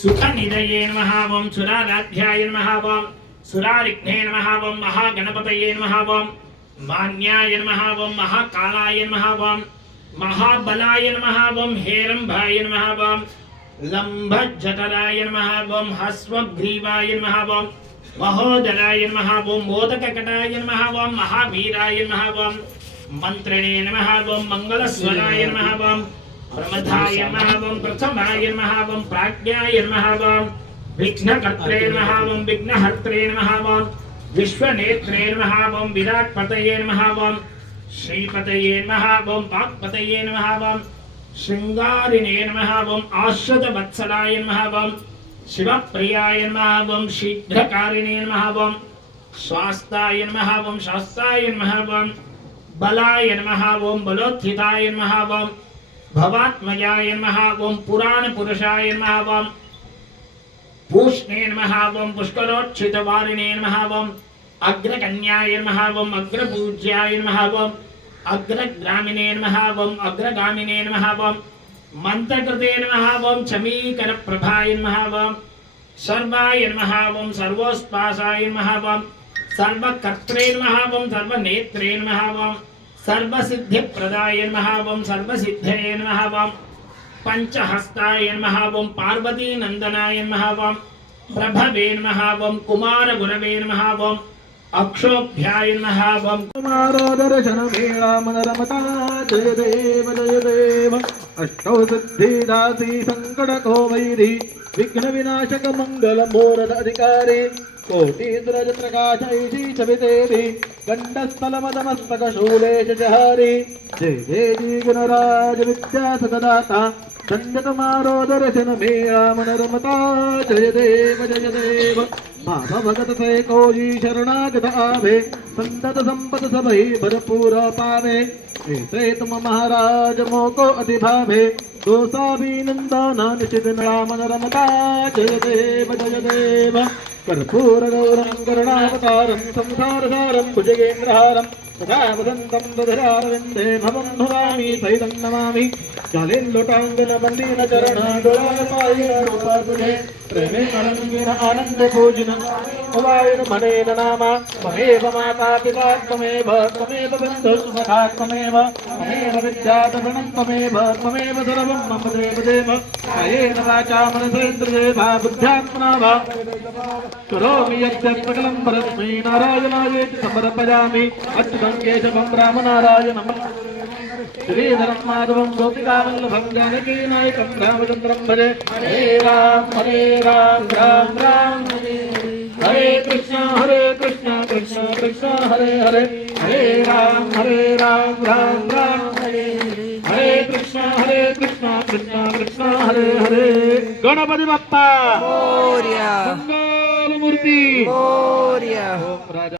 सुखनिधये नमः ओं सुराराध्याय नमः ओं सुरारिघ्ने नमः ओं महागणपतये नमः ओं मान्याय नमः ओं महाकालाय नमः ओं महाबलाय नमः ओं हेरंभाय नमः ओं लंबजठराय नमः ओं हस्वग्रीवाय नमः ओं महोदराय नमः ओं मोदककटाय नमः ओं महावीराय नमः ओं मंत्रिणे नमः ओं मंगलस्वराय नमः ओं प्रमथाय नमः ओं प्रथमाय नमः ओं प्राज्ञाय नमः ओं विघ्नकर्त्रे नमः ओं विघ्नहर्त्रे नमः ओं विश्वनेत्रे नमः ओं विराट्पतये नमः ओं श्रीपतये नमः ओं वाक्पतये नमः ओं श्रृंगारिणे नमः ओं आश्रितवत्सलाय नमः ओं शिवप्रियाय नमः ओं शीघ्रकारिणे नमः ओं स्वास्ताय नमः ओं शास्ताय नमः ओं बलाय नमः ओं बलोत्थिताय नमः ओं भवात्मजाय नमः ओं पुराणपुरुषाय नमः ओं पूष्णे नमः ओं पुष्करोच्छितवारिणे नमः ओं अग्रकन्याय नमः ओं अग्रपूज्याय नमः ओं अग्रग्रामिणे नमः ओं अग्रगामिने नमः ओं मंत्रकृते नमः ओं चमीकरप्रभाय नमः ओं सर्वाय नमः ओं सर्वोस्पासाय नमः ओं सर्वकर्त्रे नमः ओं सर्वनेत्रे नमः ओं सर्वसिद्धिप्रदाय नमः ओं सर्वसिद्धये नमः ओं पंचहस्ताय नमः ओं पार्वती नंदनाय नमः ओं प्रभवे नमः ओं कुमारगुरवे नमः ओं अक्षोभ्याय नमः ओं कुमारोदर्शन वीरामनरमता जय देव अष्टौ सिद्धिदासी संकटको वैरी विघ्न विनाशक मंगल मोरद अधिकारी कोटिद्रज प्रकाशैषी चवितेरी गंडस्थलमदमस्तक शूलेश जहारी जय जय जी गणराज विद्या सदाता संजतमारो दर्शन वीरामनरमता जय देव बाबा भगत से कोई शरणागत आवे संतत संपत सबही भरपूर पावे ऐसे तुम महाराज मोको अधिभावे दोषाभिनंदन निशित रामन रमता जय देव कर्पूर गौरं करुणावतारं संसारसारं भुजगेन्द्रहारं सदा वसन्तं दधरारविन्दे भवं भवामि सहितं नमामि जालिल्लुटाङ्गन बन्दिन चरण डोलालपायिन रूपातुले प्रेमे अनन्येन आनन्द पूजिन उवायुन मनेन नाम ममेव माता पिता त्वमेव बन्धुसुसखा त्वमेव ममेव विद्याधरणं त्वमेव सर्वं मम देव कायेन वाचा मनसेन्द्रियेर्वा बुद्ध्यात्मना वा करोमि यद्यत् सकलं परस्मै नारायणायेति समर्पयामि अच्युतं केशवं रामनारायणं श्रीधरं माधवं गोपिकावल्लभं जानकीनायकं रामचन्द्रं भजे हरे राम राम राम हरे कृष्ण कृष्ण कृष्ण हरे हरे हरे राम राम राम हरे कृष्ण कृष्ण कृष्ण हरे हरे गणपति बप्पा मोरया मंगल मूर्ति मोरया।